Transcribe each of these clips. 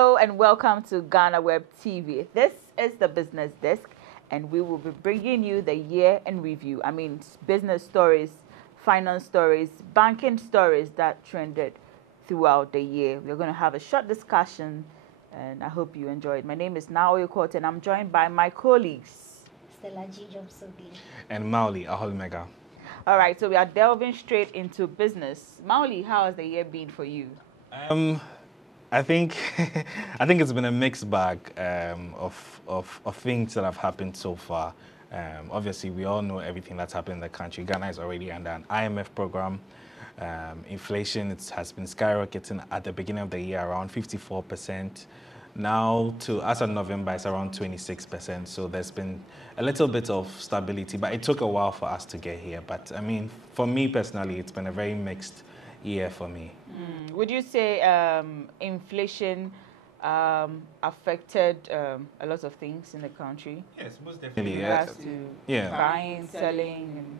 Hello and welcome to GhanaWeb TV. This is the Business Desk and we will be bringing you the year in review. I mean, business stories, finance stories, banking stories that trended throughout the year. We're going to have a short discussion and I hope you enjoy it. My name is Nkommo Wo Ho and I'm joined by my colleagues. Stella and Mauli Aholmega. All right, so we are delving straight into business. Mauli, how has the year been for you? I think it's been a mixed bag of things that have happened so far. Obviously, we all know everything that's happened in the country. Ghana is already under an IMF program. Inflation has been skyrocketing at the beginning of the year, around 54%. Now, as of November, it's around 26%. So there's been a little bit of stability, but it took a while for us to get here. But I mean, for me personally, it's been a very mixed year for me. Would you say inflation affected a lot of things in the country? Yes, most definitely. Buying, selling, and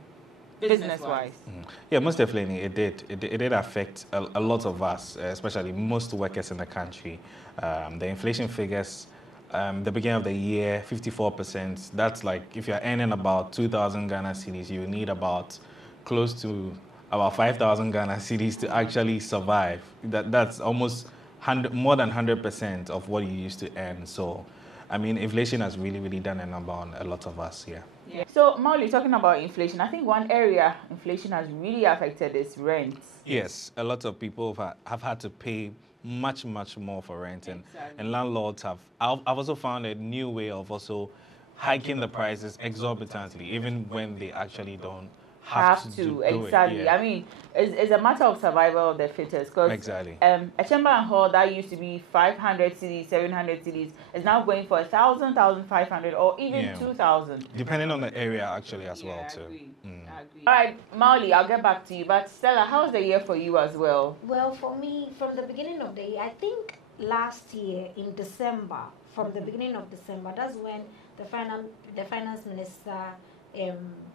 business-wise. Yeah, most definitely it did. It did affect a lot of us, especially most workers in the country. The inflation figures, the beginning of the year, 54%. That's like if you're earning about 2,000 Ghana cedis, you need about close to about 5,000 Ghana cedis to actually survive. That's almost more than 100% of what you used to earn. So, I mean, inflation has really done a number on a lot of us here. Yeah. So, Mauli, talking about inflation, I think one area inflation has really affected is rent. Yes, a lot of people have had to pay much more for rent, and landlords have. I've also found a new way of also hiking the prices exorbitantly, even when they actually don't have to do exactly. It, yeah. I mean, it's a matter of survival of the fittest. Because exactly. A chamber and hall that used to be 500 cedis, 700 cedis is now going for 1,000, 1,500, or even 2,000. Depending on the area, actually, as well too. I agree. All right, Mauli, I'll get back to you. But Stella, how's the year for you as well? Well, for me, from the beginning of the year, I think last year in December, from the beginning of December, that's when the finance minister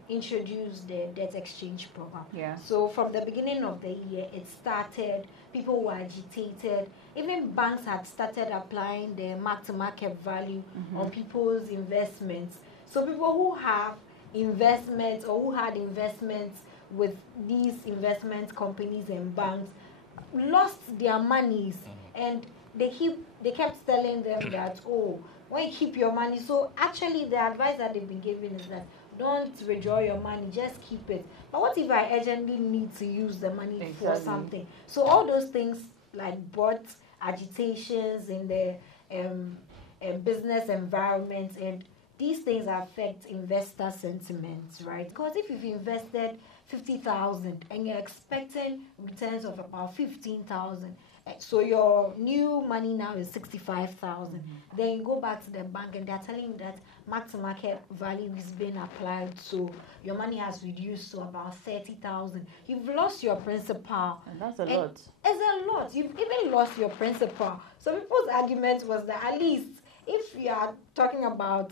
introduced the debt exchange program. Yeah. So from the beginning of the year, it started, people were agitated. Even banks had started applying the mark-to-market value on people's investments. So people who have investments or who had investments with these investment companies and banks lost their monies, and they kept telling them that, oh, when you keep your money, so actually the advice that they've been given is that don't withdraw your money, just keep it. But what if I urgently need to use the money for something? So all those things like brought agitations in the business environment, and these things affect investor sentiments, right? Because if you've invested 50,000 and you're expecting returns of about 15,000, so your new money now is 65,000. Then you go back to the bank and they're telling you that mark-to-market value is being applied, so your money has reduced to about 30,000. You've lost your principal. And that's a lot. It's a lot. You've even lost your principal. So people's argument was that at least if you are talking about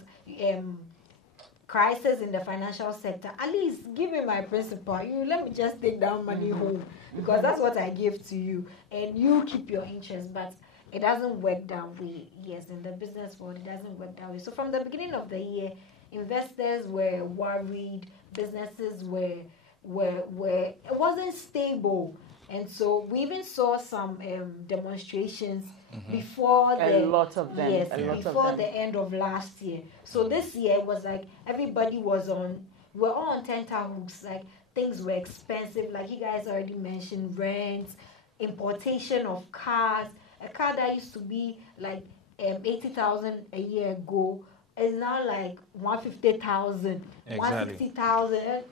crisis in the financial sector, at least give me my principal. You let me just take that money home, because that's what I gave to you, and you keep your interest. But it doesn't work that way. Yes, in the business world, it doesn't work that way. So from the beginning of the year, investors were worried, businesses were it wasn't stable. And so we even saw some demonstrations before before the end of last year. So this year was like everybody we're all on tenterhooks. Like things were expensive, like you guys already mentioned, rent, importation of cars. A car that used to be like 80,000 a year ago is now like 150,000, 160,000.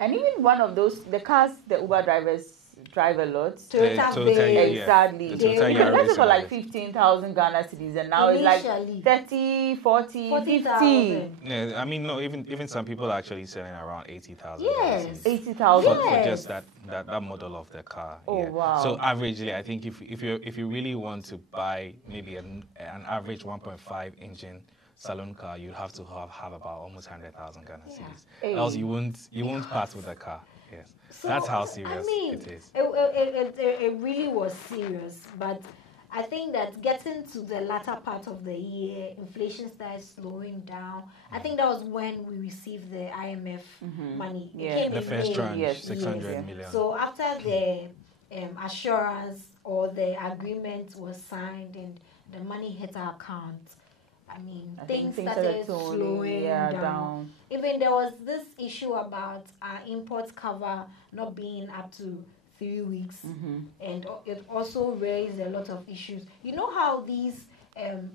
And even one of those, the cars the Uber drivers drive a lot. Exactly. They got it for like 15,000 Ghana cedis, and now it's like 30, 40, 50. Yeah, I mean, no, even some people are actually selling around 80,000. Yes, 80,000 for just that model of the car. Oh wow! So averagely, I think if you really want to buy maybe an average 1.5 engine saloon car, you'd have to have about almost 100,000 Ghana cedis. Else you won't pass with the car. Yes, so, that's how serious it is. It really was serious, but I think that getting to the latter part of the year, inflation started slowing down. I think that was when we received the IMF money. Yeah. It came The in first May. tranche, Yes. 600 million. So after the assurance or the agreement was signed and the money hit our account, I mean, things started slowing down. Even there was this issue about our import cover not being up to 3 weeks, and it also raised a lot of issues. You know how these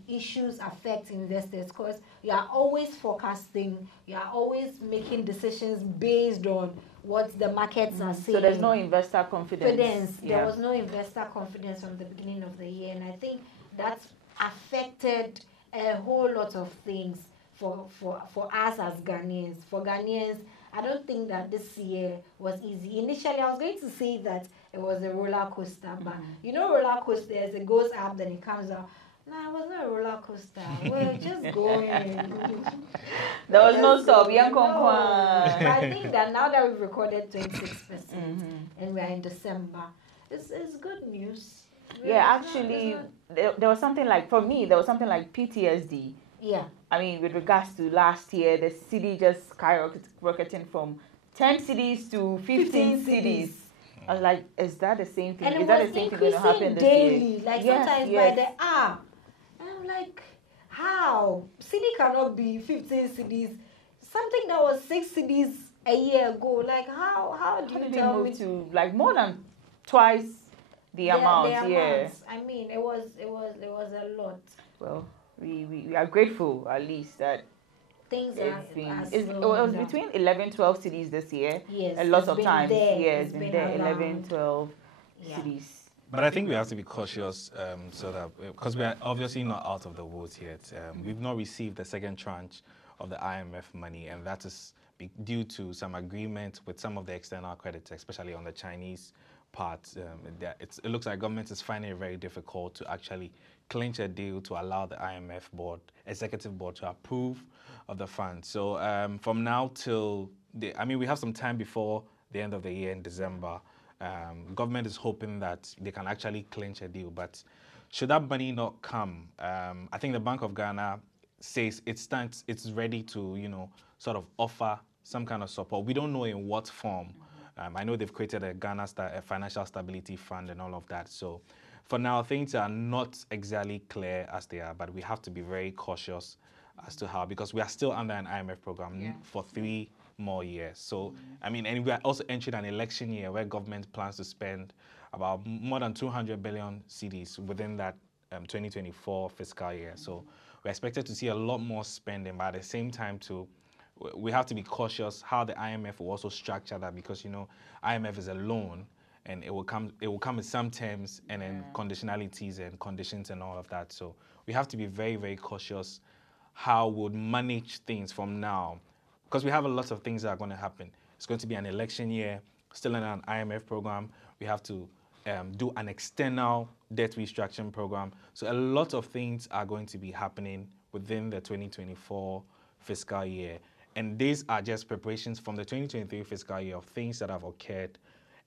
issues affect investors, because you are always forecasting, you are always making decisions based on what the markets are saying. So there's no investor confidence. There was no investor confidence from the beginning of the year, and I think that's affected a whole lot of things for us as Ghanaians. For Ghanaians, I don't think that this year was easy. Initially, I was going to say that it was a roller coaster, but you know, roller coasters, it goes up, then it comes down. No, it was not a roller coaster. We're just going. There was no stop. No. But I think that now that we've recorded 26% and we're in December, it's good news. Yeah, actually, there was something like, for me, there was something like PTSD. Yeah. I mean, with regards to last year, the city just skyrocketing from 10 cities to 15 cities. I was like, is that the same thing? And is that the same thing going to happen this daily, year? like sometimes by the hour. And I'm like, how? City cannot be 15 cities. Something that was 6 cities a year ago. Like, how do you tell me to like more than twice the amount? Yeah. I mean, it was a lot. Well, we are grateful at least that things it was between 11, 12 cities this year. Yes, a lot of times. It's been there 11, 12 cities. But I think we have to be cautious so that, because we are obviously not out of the woods yet. We've not received the second tranche of the IMF money, and that is due to some agreement with some of the external creditors, especially on the Chinese part. It looks like government is finding it very difficult to actually clinch a deal to allow the IMF executive board to approve of the fund. So from now till, we have some time before the end of the year in December. Government is hoping that they can actually clinch a deal, but should that money not come, I think the Bank of Ghana says it's ready to, sort of offer some kind of support. We don't know in what form. I know they've created a a financial stability fund and all of that. So for now, things are not exactly clear as they are, but we have to be very cautious as to how, because we are still under an IMF program for 3 more years. So, and we are also entering an election year where government plans to spend about more than 200 billion cedis within that 2024 fiscal year. So we're expected to see a lot more spending, but at the same time we have to be cautious how the IMF will also structure that, because IMF is a loan and it will come with some terms and then conditionalities and conditions and all of that. So we have to be very, very cautious how we'll manage things from now, because we have a lot of things that are going to happen. It's going to be an election year, still in an IMF program. We have to do an external debt restructuring program. So a lot of things are going to be happening within the 2024 fiscal year. And these are just preparations from the 2023 fiscal year of things that have occurred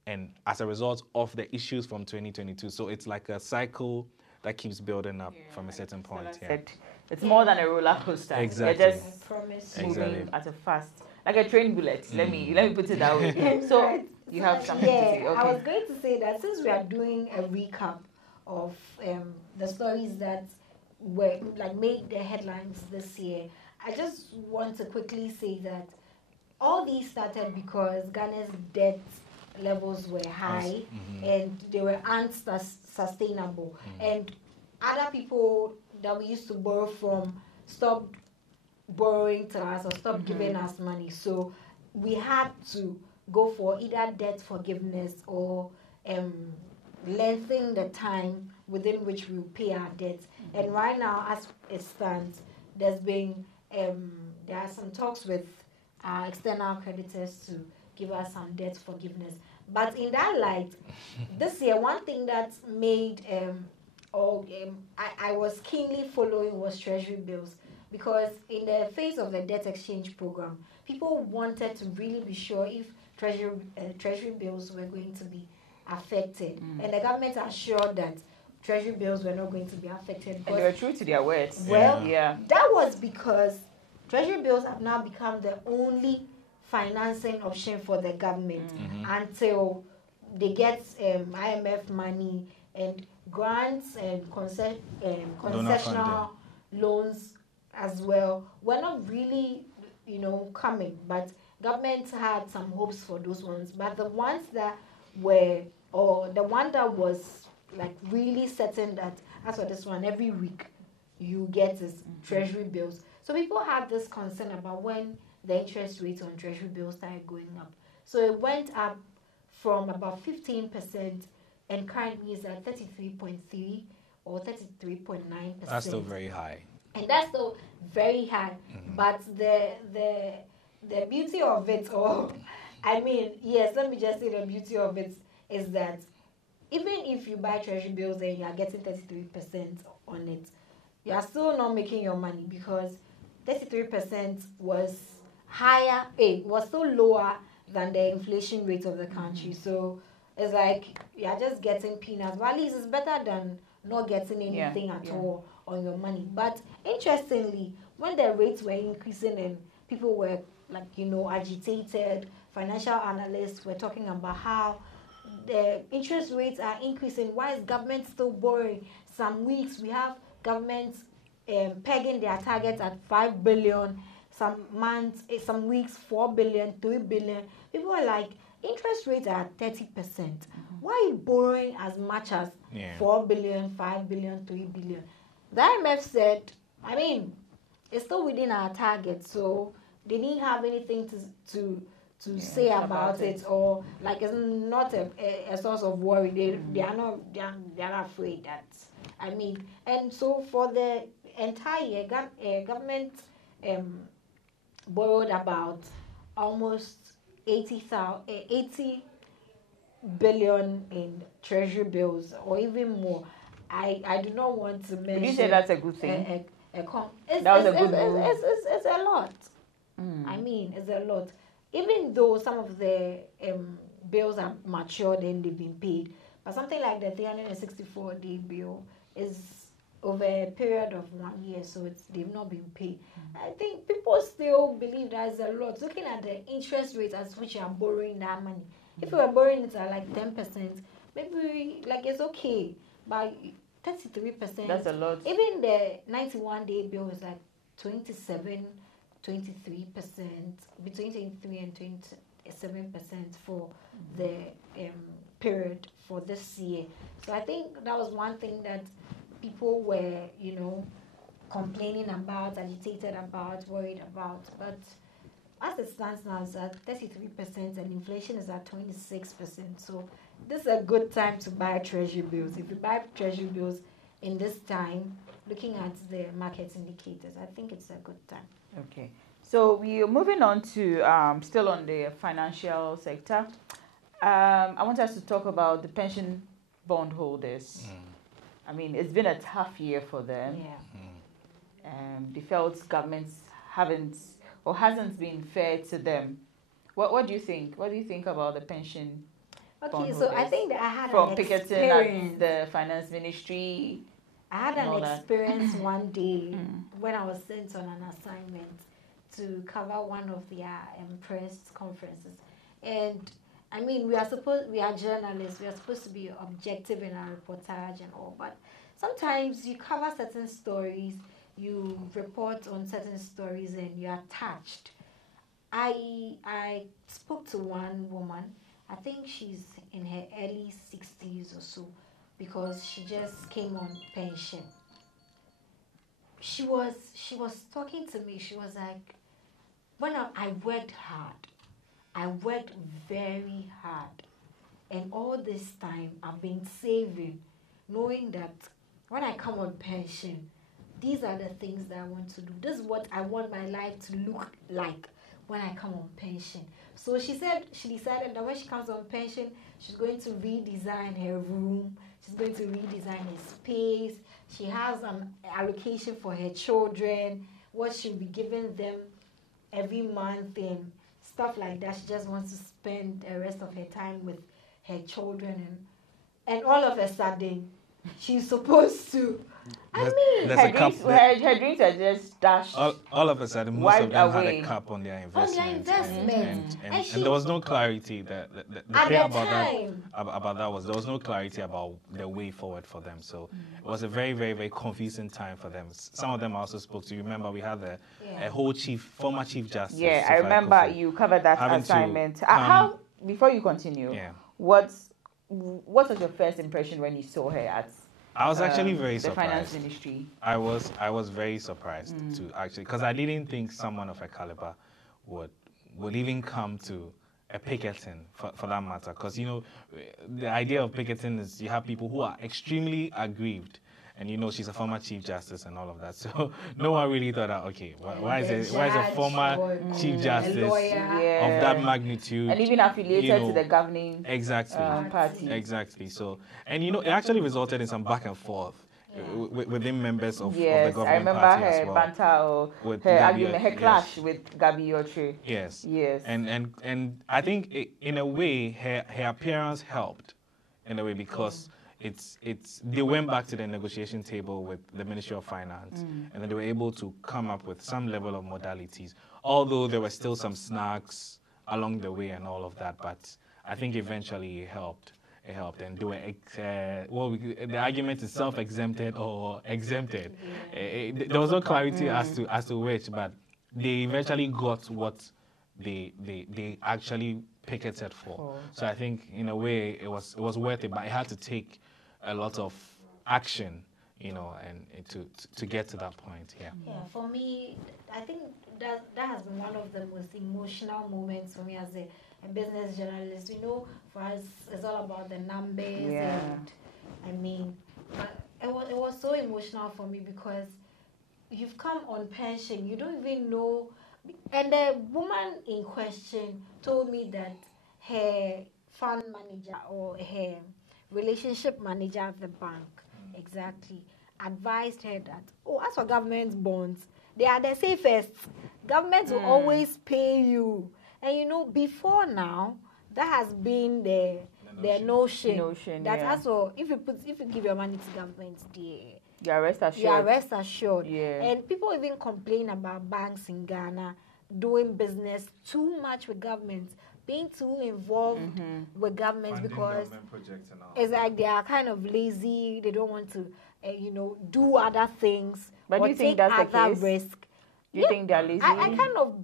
and as a result of the issues from 2022. So it's like a cycle that keeps building up from a certain point. It's more than a roller coaster. Exactly. You're just moving at a fast, like a train bullet. Let me put it that way. So you have something to say. Okay. I was going to say that since we are doing a recap of the stories that were made the headlines this year, I just want to quickly say that all these started because Ghana's debt levels were high and they were unsustainable. And other people that we used to borrow from stopped borrowing to us or stopped giving us money. So we had to go for either debt forgiveness or lengthening the time within which we pay our debts. And right now, as it stands, there are some talks with our external creditors to give us some debt forgiveness. But in that light, this year, one thing that made I was keenly following was Treasury Bills, because in the face of the debt exchange program, people wanted to really be sure if Treasury Bills were going to be affected. And the government assured that Treasury bills were not going to be affected. And they were true to their words. Well, yeah. That was because Treasury bills have now become the only financing option for the government until they get IMF money and grants and concessional loans as well. We're not really, coming, but government had some hopes for those ones. But the ones that were, or the one that was like really certain that as for this one, every week you get is Treasury bills. So people had this concern about when the interest rates on Treasury bills started going up. So it went up from about 15% and currently is at 33.3 or 33.9%. That's still very high. And that's still very high. But the beauty of it, or yes, let me just say the beauty of it is that even if you buy Treasury bills and you are getting 33% on it, you are still not making your money because 33% was higher, was still lower than the inflation rate of the country. So it's like you are just getting peanuts. But at least it's better than not getting anything at all on your money. But interestingly, when the rates were increasing and people were agitated, financial analysts were talking about how the interest rates are increasing. Why is government still borrowing? Some weeks we have governments pegging their targets at 5 billion. Some months, some weeks 4 billion, 3 billion. People are like, interest rates are at 30%. Why are you borrowing as much as 4 billion, 5 billion, 3 billion? The IMF said, it's still within our target, so they didn't have anything to say about it, or like it's not a source of worry. They are not afraid that. And so for the entire year, government borrowed about almost 80 billion in Treasury bills, or even more. I do not want to mention. Would you say that's a good thing? That was a good move. It's a lot. It's a lot. Even though some of the bills are matured and they've been paid, but something like the 364-day bill is over a period of 1 year, so they've not been paid. I think people still believe there's a lot. Looking at the interest rates at which you are borrowing that money, if you are borrowing it at like 10%, maybe like it's okay, but 33%. That's a lot. Even the 91-day bill is like 23%, between 23 and 27% for the period for this year. So I think that was one thing that people were, complaining about, agitated about, worried about. But as it stands now, it's at 33% and inflation is at 26%. So this is a good time to buy Treasury bills. If you buy Treasury bills in this time, looking at the market indicators, I think it's a good time. Okay. So we are moving on to still on the financial sector. I want us to talk about the pension bondholders. It's been a tough year for them. They felt governments hasn't been fair to them. What do you think? What do you think about the pension bondholders? So I think that I had from an picketing experience. at the finance ministry. I had an experience one day when I was sent on an assignment to cover one of their press conferences. And we are journalists, we are supposed to be objective in our reportage and all, but sometimes you cover certain stories, you report on certain stories and you are touched. I spoke to one woman, I think she's in her early 60s or so, because she just came on pension. She was talking to me, she was like, when I worked hard, I worked very hard, and all this time I've been saving, knowing that when I come on pension, these are the things that I want to do. This is what I want my life to look like when I come on pension. So she said she decided that when she comes on pension, she's going to redesign her room, she's going to redesign her space. She has an allocation for her children, what she'll be giving them every month and stuff like that. She just wants to spend the rest of her time with her children, and all of a sudden she's supposed to. There's a cap. Her drinks are just dashed. All of a sudden, most Wiped of them away. had a cap on their On investment. their investment. And there was no clarity. The At thing the about that was there was no clarity about the way forward for them. So it was a very, very, very confusing time for them. Some of them I also spoke to. You remember we had a whole former chief justice. Yeah, I remember you covered that assignment. How, before you continue, what was your first impression when you saw her at I was actually very the surprised. finance ministry? I was very surprised to actually, because I didn't think someone of her caliber would even come to a picketing for that matter. Because the idea of picketing is you have people who are extremely aggrieved, and she's a former chief justice and all of that. So no one really thought that, okay, why is a former chief justice of that magnitude and even affiliated to the governing party? Exactly. So, and it actually resulted in some back and forth within members of the government I remember party her as well. banter or her argument, her clash with Gabi Yotre. Yes. Yes. And I think in a way her appearance helped, in a way, because they went back to the negotiation table with the Ministry of Finance, and then they were able to come up with some level of modalities, although there were still some snags along the way and all of that. But I think eventually it helped. And they were the argument is self-exempted or exempted. There was no clarity as to which, but they eventually got what they actually picketed for. So I think in a way it was worth it, but it had to take a lot of action, and to get to that point. Yeah, for me, I think that has been one of the most emotional moments for me as a business journalist. For us, it's all about the numbers, and I mean, it was so emotional for me because you've come on pension, you don't even know, and the woman in question told me that her fund manager or her relationship manager at the bank advised her that, as for government bonds, they are the safest. Government will always pay you. And before now, that has been the notion that also if you give your money to government, you are rest assured. You are rest assured. Yeah. And people even complain about banks in Ghana doing business too much with government, being too involved with governments, because it's like they are kind of lazy. They don't want to, do other things. But or do you think take that's the other case? risk. Do you think they're lazy? I kind of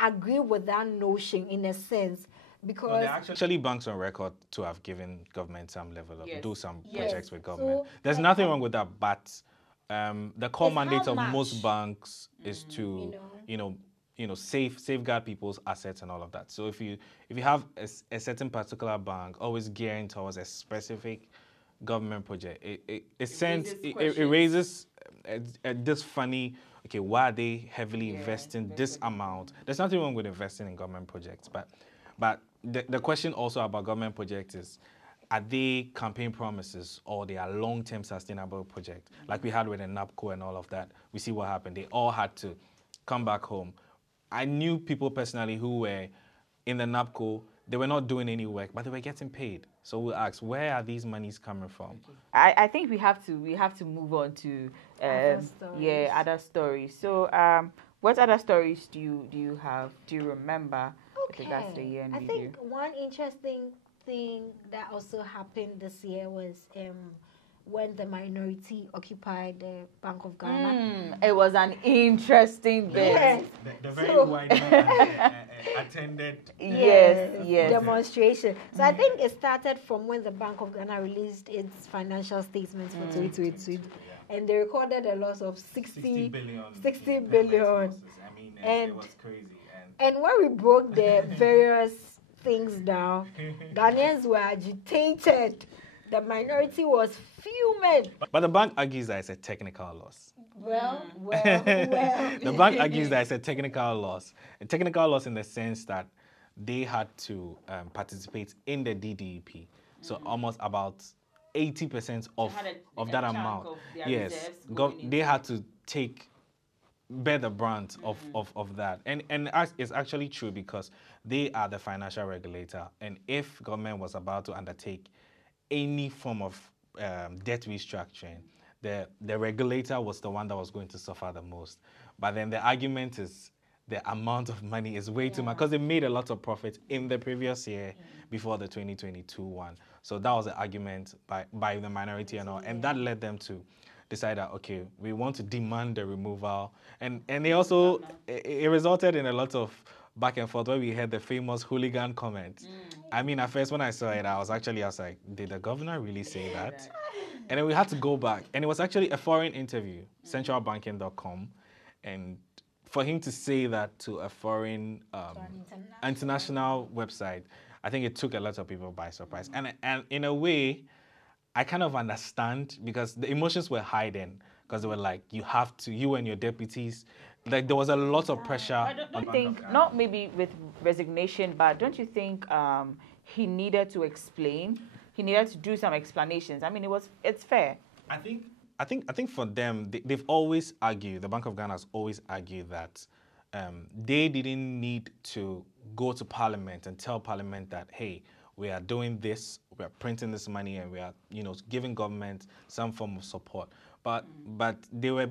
agree with that notion in a sense, because there are actually banks on record to have given government some level of do some projects with government. So, there's nothing wrong with that, but the core mandate of most banks is to safeguard people's assets and all of that. So if you have a certain particular bank always gearing towards a specific government project, it raises this funny, okay, why are they heavily investing this amount? There's nothing wrong with investing in government projects, but the question also about government projects is, are they campaign promises or they are long-term sustainable projects? Like we had with the NAPCO and all of that. We see what happened. They all had to come back home. I knew people personally who were in the NAPCO. They were not doing any work, but they were getting paid. So we'll ask, where are these monies coming from? I think we have to move on to other stories. So what other stories do you have? Do you remember? Okay. That's the year in I review. think one interesting thing that also happened this year was when the minority occupied the Bank of Ghana. It was an interesting bit. Yes. The very widely attended demonstration. So I think it started from when the Bank of Ghana released its financial statements for 2022. And they recorded a loss of 60 billion. I mean, it was crazy. And when we broke the various things down, Ghanaians were agitated. The minority was fuming. But the bank argues that it's a technical loss. Well. The bank argues that it's a technical loss. A technical loss in the sense that they had to participate in the DDEP. So almost about 80% of that amount. Yes, they had to bear the brunt of that. And it's actually true because they are the financial regulator. And if government was about to undertake any form of debt restructuring, the regulator was the one that was going to suffer the most. But then the argument is the amount of money is way too much because they made a lot of profit in the previous year before the 2022 one. So that was the argument by the minority and all. And that led them to decide that, okay, we want to demand the removal. And they also, it resulted in a lot of back and forth where we had the famous hooligan comment. I mean, at first when I saw it, I was like, did the governor really say that? And then we had to go back. And it was actually a foreign interview, centralbanking.com. And for him to say that to a foreign international website, I think it took a lot of people by surprise. And in a way, I kind of understand because the emotions were hiding because they were like, you and your deputies, like there was a lot of pressure. I don't think, not maybe with resignation, but don't you think he needed to explain? He needed to do some explanations. I mean, it's fair. I think for them, they've always argued, the Bank of Ghana has always argued that they didn't need to go to Parliament and tell Parliament that, hey, we are doing this, we are printing this money, and we are, giving government some form of support. But the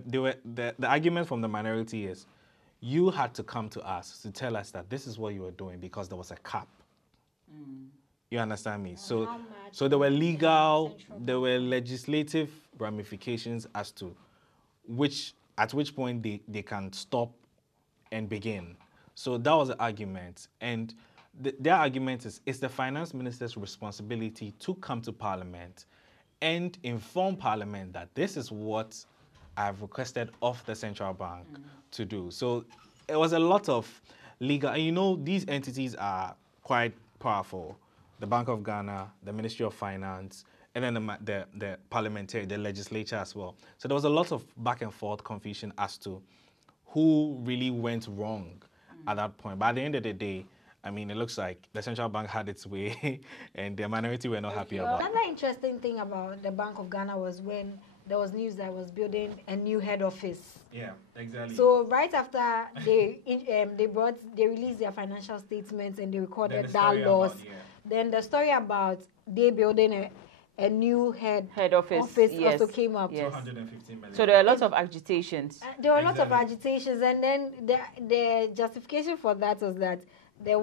argument from the minority is, you had to come to us to tell us that this is what you were doing because there was a cap. You understand me? So there were legal, there were legislative ramifications as to at which point they can stop and begin. So that was the argument. And their argument is, it's the finance minister's responsibility to come to Parliament and inform Parliament that this is what I've requested of the central bank to do. So it was a lot of legal, and these entities are quite powerful. The Bank of Ghana, the Ministry of Finance, and then the parliamentary, the legislature as well. So there was a lot of back and forth confusion as to who really went wrong at that point. But at the end of the day, I mean, it looks like the central bank had its way and the minority were not happy about it. Another interesting thing about the Bank of Ghana was when there was news that was building a new head office. Yeah, exactly. So right after they released their financial statements and they recorded that loss, then the story about they building a new head office yes, also came up. Yes. 250 million. So there are a lot of agitations. There were a lot of agitations, and then the justification for that was that the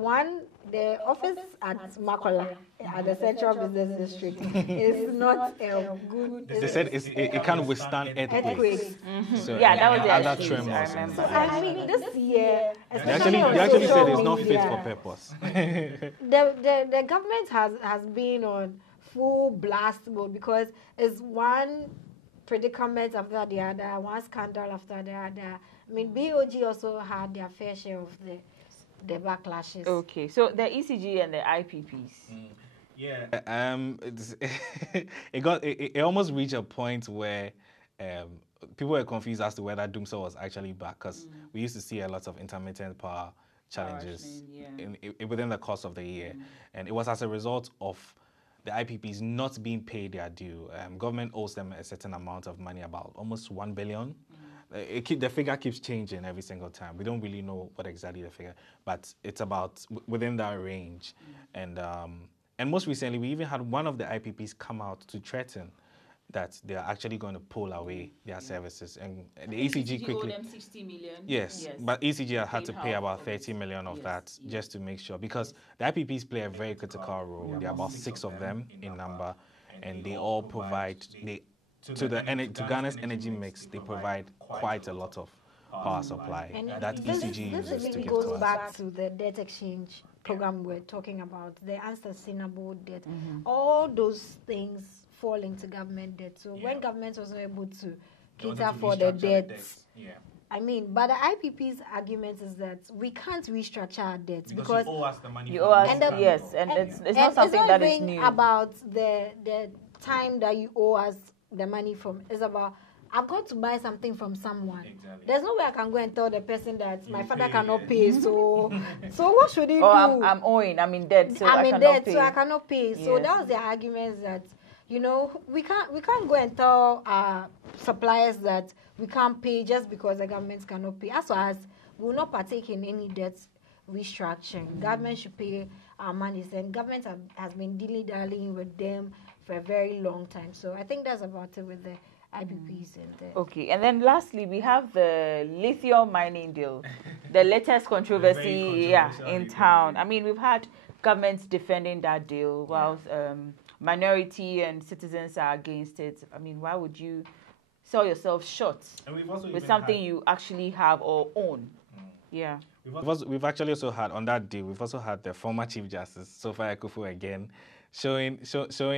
office at Makola, at the Central Business District, is not good. They said it can't withstand earthquakes. So that was the other excuse, tremors. I remember. So I mean, this year, They actually said it's not fit for purpose. the government has been on full blast mode because it's one predicament after the other, one scandal after the other. I mean, BOG also had their fair share of the backlashes. Okay, so the ECG and the IPPs. It almost reached a point where people were confused as to whether Doomsday was actually back because we used to see a lot of intermittent power challenges within the course of the year, and it was as a result of the IPPs not being paid their due. Government owes them a certain amount of money, about almost 1 billion. The figure keeps changing every single time. We don't really know what exactly the figure, but it's about within that range. And most recently, we even had one of the IPPs come out to threaten that they are actually going to pull away their services. And the ECG quickly... owed them 60 million. Yes, but ECG had to pay about 30 million of that just to make sure, because the IPPs play a very critical role. There are about 6 of them in number, and they all provide... To Ghana's energy mix, they provide quite a lot of power supply. And that ECG uses this to really give goes to us. back to the debt exchange program we're talking about, the unsustainable debt. All those things fall into government debt. So when government was not able to cater for the debts, I mean, but the IPP's argument is that we can't restructure our debts because you owe us the money. You owe us, yes, and it's not something that is new. About the time that you owe us the money from. It's about, I've got to buy something from someone. Exactly. There's no way I can go and tell the person that my father cannot pay. So what should he do? I'm owing. I'm in debt. So I'm I in cannot debt. pay. So I cannot pay. So that was their argument that we can't go and tell our suppliers that we can't pay just because the government cannot pay. As well as we will not partake in any debt restructuring. Government should pay our monies, and government has been dilly-dallying with them for a very long time. So I think that's about it with the IPPs and the... Okay, and then lastly, we have the lithium mining deal, the latest controversy, in town. I mean, we've had governments defending that deal, whilst minority and citizens are against it. I mean, why would you sell yourself short with something you actually have or own? Yeah. We've actually also had, on that deal, we've also had the former Chief Justice, Sophia Akufo again, showing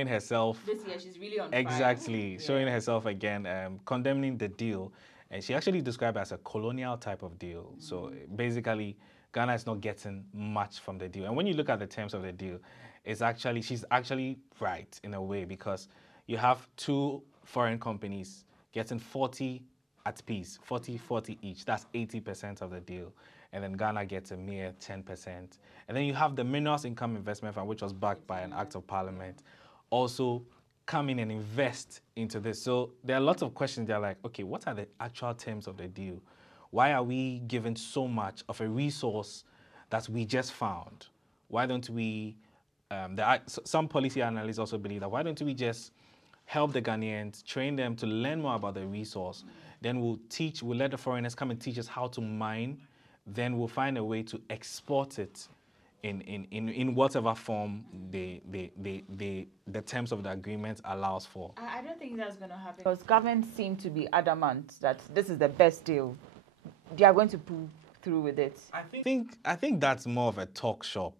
herself. This year, she's really on fire. Yeah. Showing herself again, condemning the deal. And she actually described it as a colonial type of deal. So basically, Ghana is not getting much from the deal. And when you look at the terms of the deal, she's actually right in a way, because you have two foreign companies getting 40 at piece, 40 each. That's 80% of the deal. And then Ghana gets a mere 10%. And then you have the Minerals Income Investment Fund, which was backed by an act of parliament, also come in and invest into this. So there are lots of questions. They're like, okay, what are the actual terms of the deal? Why are we given so much of a resource that we just found? Why don't we, some policy analysts also believe that, why don't we just help the Ghanaians, train them to learn more about the resource, then we'll let the foreigners come and teach us how to mine, then we'll find a way to export it in whatever form the terms of the agreement allows for. I don't think that's going to happen, because governments seem to be adamant that this is the best deal. They are going to pull through with it. I think that's more of a talk shop,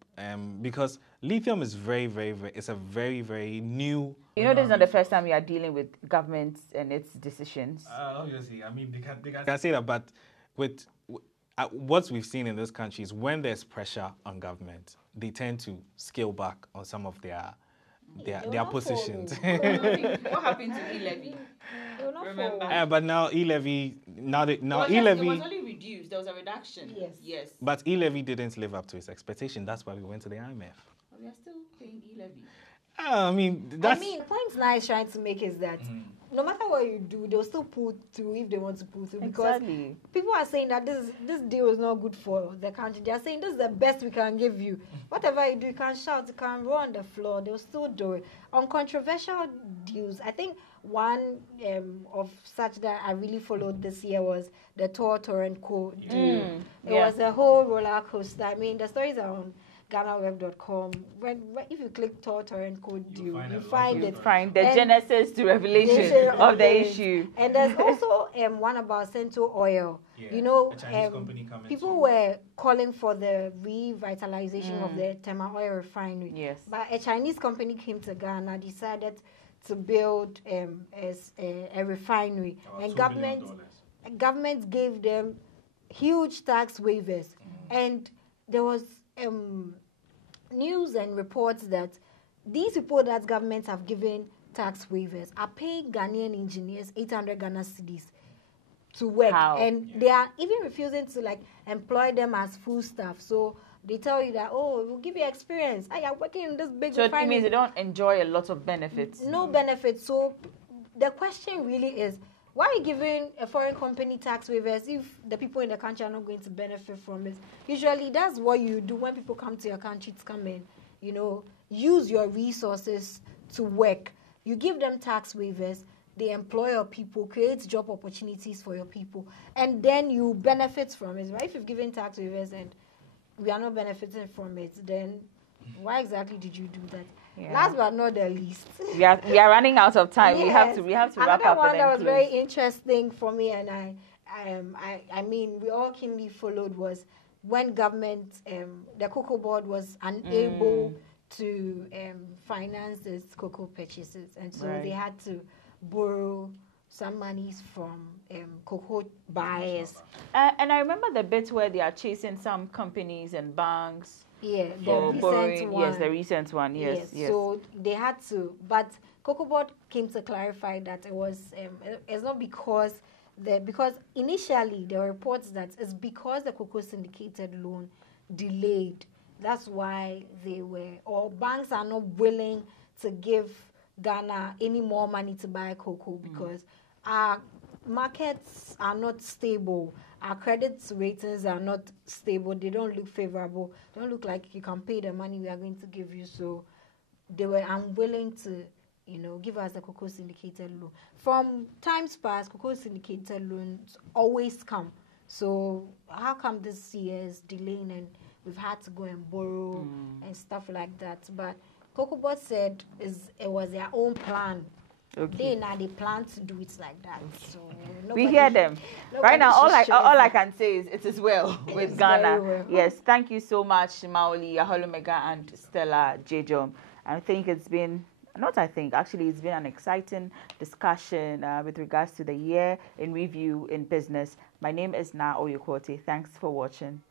because lithium is it's a very new. You know, this is not the first time we are dealing with governments and its decisions. Obviously, I mean, they can say that, but with what we've seen in this country is when there's pressure on government, they tend to scale back on some of their positions. What happened to e-levy? Remember? But now e-levy, it was only reduced. There was a reduction. Yes. But e-levy didn't live up to its expectation. That's why we went to the IMF. We are still paying e-levy. The point Nai is trying to make is that no matter what you do, they'll still pull through if they want to pull through. Because people are saying that this deal is not good for the country. They are saying this is the best we can give you. Whatever you do, you can shout, you can roll on the floor. They'll still do it. On controversial deals, I think one of such that I really followed this year was the Talkertainment deal. It was a whole roller coaster. I mean, the stories are on GhanaWeb.com. If you click Talkertainment deal, you find the genesis to revelation of the issue. And there's also one about Central Oil. You know, people were calling for the revitalization of the Tema Oil refinery. Yes. But a Chinese company came to Ghana, decided to build a refinery, and government gave them huge tax waivers, and there was news and reports that these people that governments have given tax waivers are paying Ghanaian engineers 800 Ghana cedis to work. And they are even refusing to employ them as full staff. So they tell you that, we'll give you experience. You're working in this big refinery. So it means they don't enjoy a lot of benefits. No benefits. So the question really is, why are you giving a foreign company tax waivers if the people in the country are not going to benefit from it? Usually that's what you do when people come to your country to come in, use your resources to work. You give them tax waivers, they employ your people, create job opportunities for your people, and then you benefit from it. Right? If you've given tax waivers and we are not benefiting from it, then why exactly did you do that? Yeah. Last but not the least, we are running out of time. Yes. We have to wrap up. Another one that was very interesting for me, and I mean we all keenly followed, was when government, the cocoa board was unable to finance its cocoa purchases, and so they had to borrow some monies from cocoa buyers. And I remember the bit where they are chasing some companies and banks. Yeah, the recent one. Yes. So they had to, but Cocoa Board came to clarify that it was it's not because initially there were reports that it's because the cocoa syndicated loan delayed. That's why banks are not willing to give Ghana any more money to buy cocoa, because our markets are not stable. Our credit ratings are not stable. They don't look favorable. They don't look like you can pay the money we are going to give you. So they were unwilling to give us the cocoa syndicated loan. From times past, cocoa syndicated loans always come. So how come this year is delaying and we've had to go and borrow and stuff like that? But COCOBOD said it was their own plan. Okay. They plan to do it like that. So we hear them right now. All I can say is it is well with Ghana. Well. Yes, thank you so much, Maoli, Aholomega, and Stella Jejom. I think it's been actually it's been an exciting discussion with regards to the year in review in business. My name is Na Oyukwoti. Thanks for watching.